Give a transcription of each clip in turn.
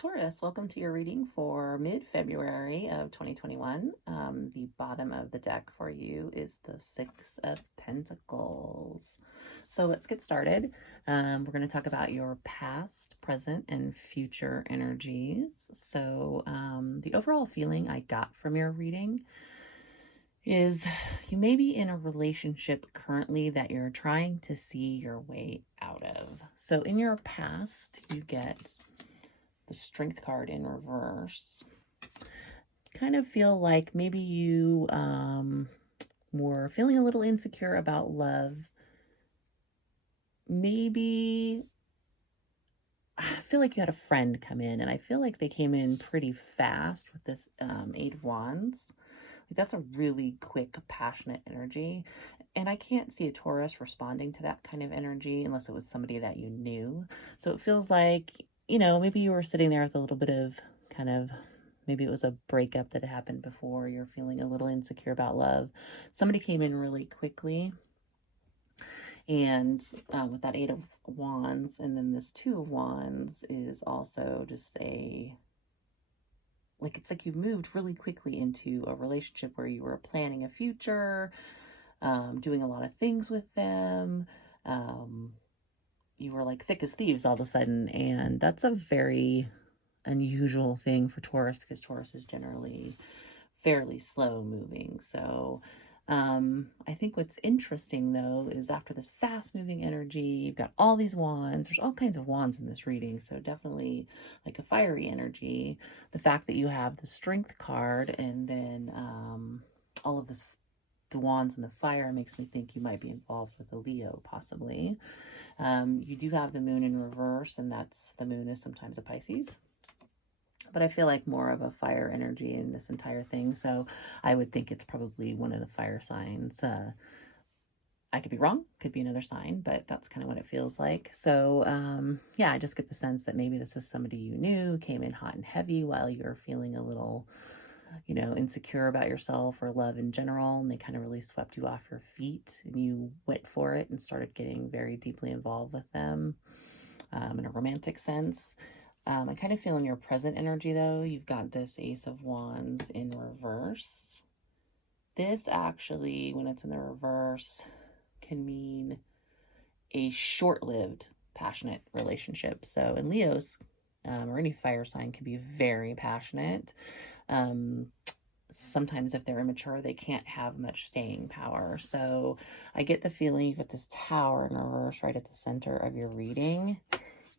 Taurus, welcome to your reading for mid-February of 2021. The bottom of the deck for you is the Six of Pentacles. So let's get started. We're going to talk about your past, present, and future energies. So the overall feeling I got from your reading is you may be in a relationship currently that you're trying to see your way out of. So in your past, you get the Strength card in reverse. Kind of feel like maybe you were feeling a little insecure about love. Maybe I feel like you had a friend come in, and I feel like they came in pretty fast with this Eight of Wands. Like, that's a really quick, passionate energy. And I can't see a Taurus responding to that kind of energy unless it was somebody that you knew. So it feels like, maybe you were sitting there with a little bit of maybe it was a breakup that happened before. You're feeling a little insecure about love. Somebody came in really quickly. And with that Eight of Wands, and then this Two of Wands is also just it's like you moved really quickly into a relationship where you were planning a future, doing a lot of things with them. You were like thick as thieves all of a sudden, and that's a very unusual thing for Taurus because Taurus is generally fairly slow moving. So I think what's interesting though is after this fast moving energy, you've got all these wands. There's all kinds of wands in this reading, so definitely like a fiery energy. The fact that you have the Strength card and then all of this, the wands and the fire, makes me think you might be involved with a Leo possibly. You do have the moon in reverse, and the moon is sometimes a Pisces. But I feel like more of a fire energy in this entire thing. So I would think it's probably one of the fire signs. I could be wrong, could be another sign, but that's kind of what it feels like. So yeah, I just get the sense that maybe this is somebody you knew, came in hot and heavy while you're feeling a little, insecure about yourself or love in general. And they kind of really swept you off your feet and you went for it and started getting very deeply involved with them in a romantic sense. I kind of feel in your present energy, though, you've got this Ace of Wands in reverse. This actually, when it's in the reverse, can mean a short-lived, passionate relationship. So in Leos, or any fire sign, can be very passionate. Sometimes if they're immature, they can't have much staying power. So I get the feeling you've got this Tower in reverse right at the center of your reading.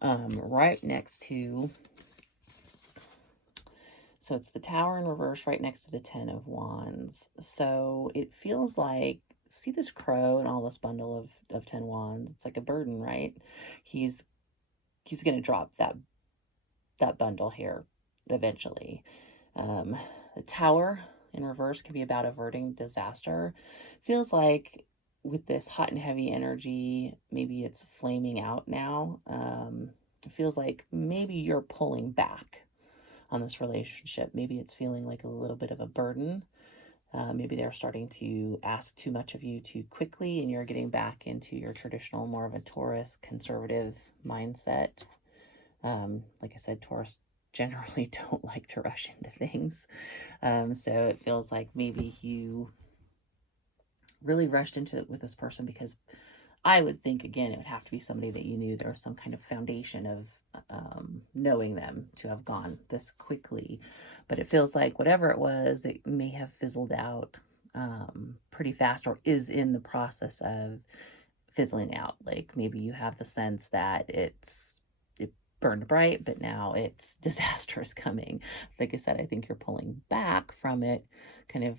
Right next to, so it's the Tower in reverse right next to the Ten of Wands. So it feels like, see this crow and all this bundle of 10 wands? It's like a burden, right? He's going to drop that bundle here eventually. The Tower in reverse can be about averting disaster. Feels like with this hot and heavy energy, maybe it's flaming out now. It feels like maybe you're pulling back on this relationship. Maybe it's feeling like a little bit of a burden. Maybe they're starting to ask too much of you too quickly, and you're getting back into your traditional, more of a Taurus conservative mindset. Like I said, Taurus generally don't like to rush into things. So it feels like maybe you really rushed into it with this person because I would think, again, it would have to be somebody that you knew. There was some kind of foundation of knowing them to have gone this quickly. But it feels like whatever it was, it may have fizzled out pretty fast, or is in the process of fizzling out. Like maybe you have the sense that it burned bright, but now it's disaster is coming. Like I said, I think you're pulling back from it, kind of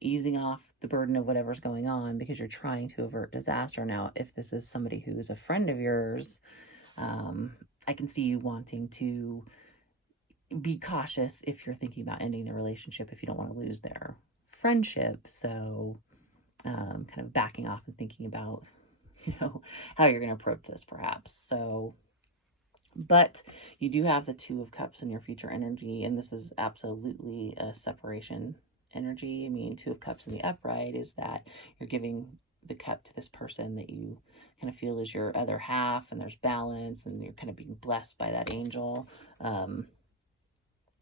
easing off the burden of whatever's going on because you're trying to avert disaster. Now, if this is somebody who's a friend of yours, I can see you wanting to be cautious if you're thinking about ending the relationship, if you don't want to lose their friendship. So kind of backing off and thinking about, how you're going to approach this perhaps. So, but you do have the Two of Cups in your future energy, and this is absolutely a separation energy. I mean, Two of Cups in the upright is that you're giving the cup to this person that you kind of feel is your other half, and there's balance, and you're kind of being blessed by that angel.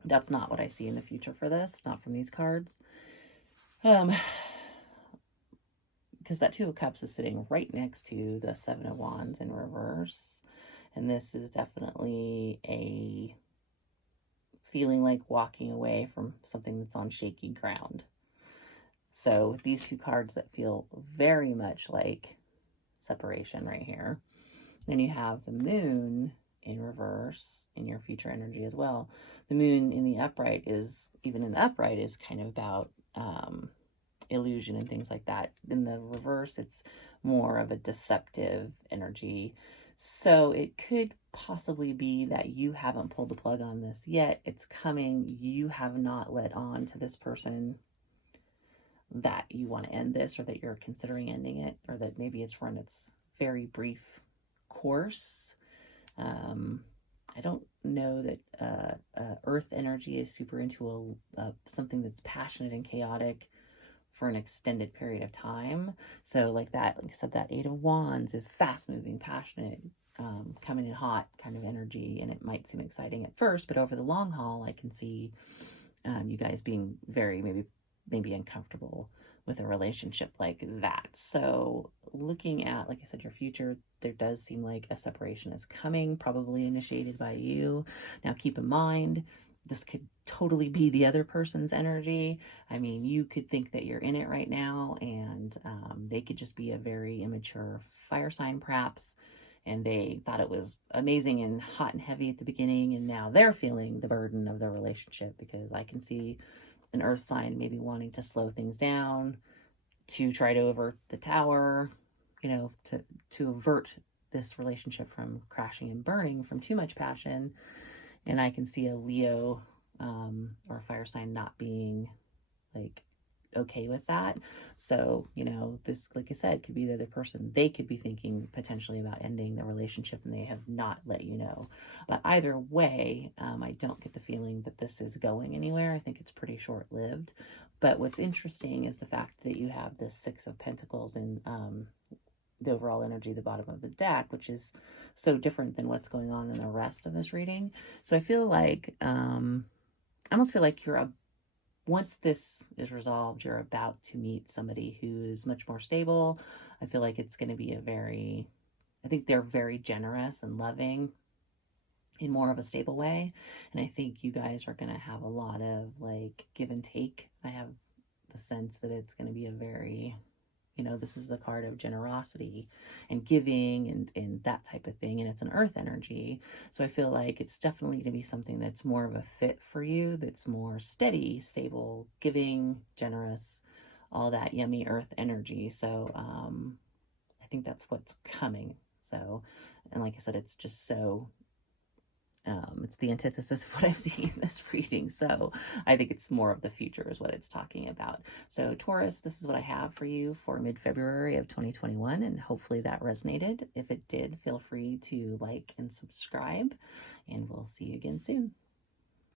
That's not what I see in the future for this, not from these cards. Because that Two of Cups is sitting right next to the Seven of Wands in reverse. And this is definitely a feeling like walking away from something that's on shaky ground. So with these two cards that feel very much like separation right here, then you have the Moon in reverse in your future energy as well. The Moon in the upright is, even in the upright, is kind of about illusion and things like that. In the reverse, it's more of a deceptive energy. So it could possibly be that you haven't pulled the plug on this yet. It's coming. You have not let on to this person that you want to end this, or that you're considering ending it, or that maybe it's run its very brief course. I don't know that Earth energy is super into something that's passionate and chaotic for an extended period of time. So like that, like I said, that Eight of Wands is fast moving, passionate, coming in hot kind of energy, and it might seem exciting at first, but over the long haul, I can see you guys being very maybe uncomfortable with a relationship like that. So looking at, like I said, your future, there does seem like a separation is coming, probably initiated by you. Now keep in mind, this could totally be the other person's energy. I mean, you could think that you're in it right now, and they could just be a very immature fire sign perhaps, and they thought it was amazing and hot and heavy at the beginning, and now they're feeling the burden of their relationship, because I can see an earth sign maybe wanting to slow things down to try to avert the tower, to avert this relationship from crashing and burning from too much passion. And I can see a Leo or a fire sign not being like okay with that. So, this, like I said, could be the other person. They could be thinking potentially about ending the relationship, and they have not let you know. But either way, I don't get the feeling that this is going anywhere. I think it's pretty short-lived. But what's interesting is the fact that you have this Six of Pentacles in the overall energy, the bottom of the deck, which is so different than what's going on in the rest of this reading. So I feel like, I almost feel like once this is resolved, you're about to meet somebody who is much more stable. I feel like it's going to be I think they're very generous and loving in more of a stable way. And I think you guys are going to have a lot of like give and take. I have the sense that it's going to be a very, this is the card of generosity and giving and that type of thing. And it's an earth energy. So I feel like it's definitely going to be something that's more of a fit for you, that's more steady, stable, giving, generous, all that yummy earth energy. So I think that's what's coming. So, and like I said, it's just so it's the antithesis of what I've seen in this reading. So I think it's more of the future is what it's talking about. So Taurus, this is what I have for you for mid-February of 2021. And hopefully that resonated. If it did, feel free to like and subscribe, and we'll see you again soon.